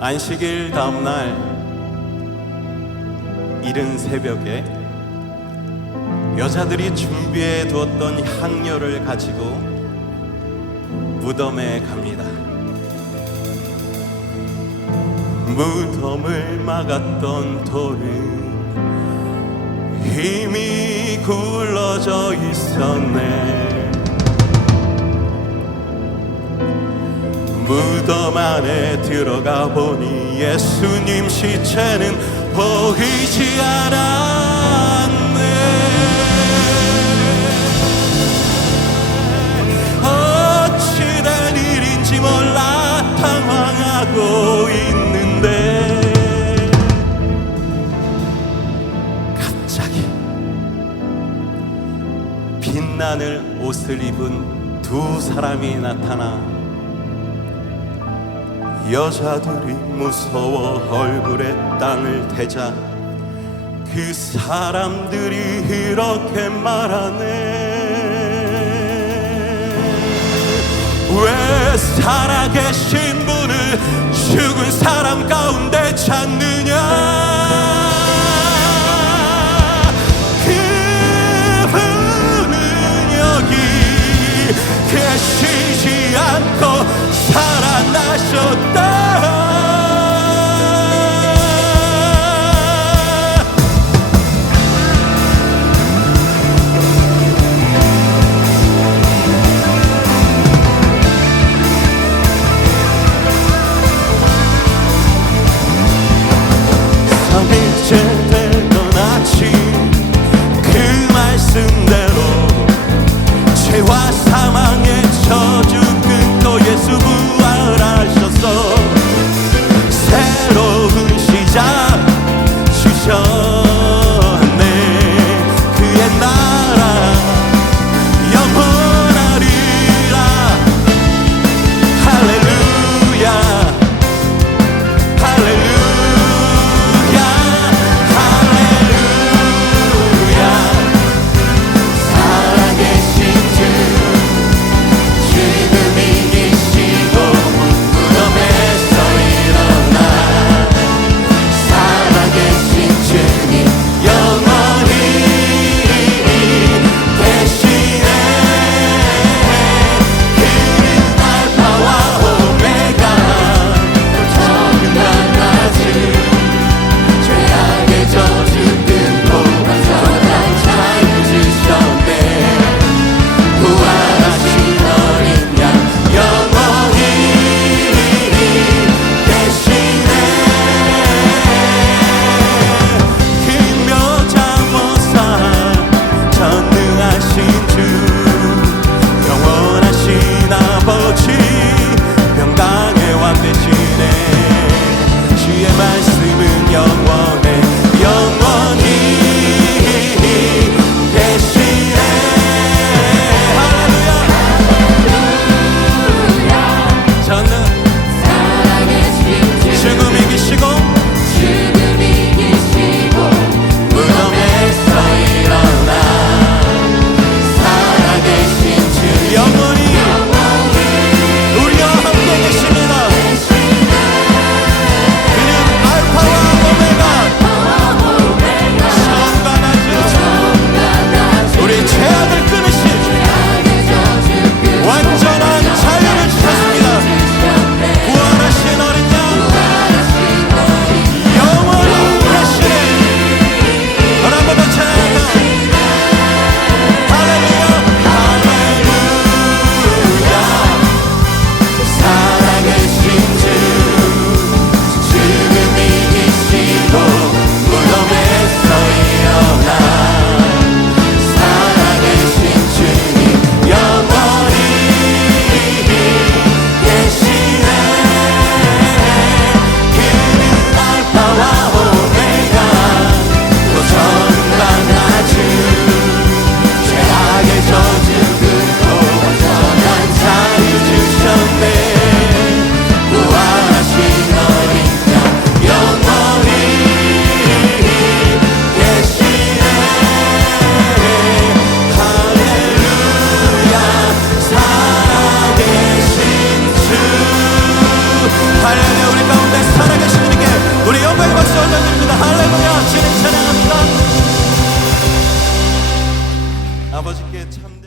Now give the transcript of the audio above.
안식일 다음날 이른 새벽에 여자들이 준비해 두었던 향료를 가지고 무덤에 갑니다. 무덤을 막았던 돌은 이미 굴러져 있었네. 안에 들어가 보니 예수님 시체는 보이지 않았네. 어찌 된 일인지 몰라 당황하고 있는데 갑자기 빛나는 옷을 입은 두 사람이 나타나 여자들이 무서워 얼굴에 땅을 대자 그 사람들이 이렇게 말하네. 왜 살아계신 분을 죽은 사람 가운데 찾느냐 show 돌려드립니다. 할렐루야. 주님 찬양합니다. 아버지께 참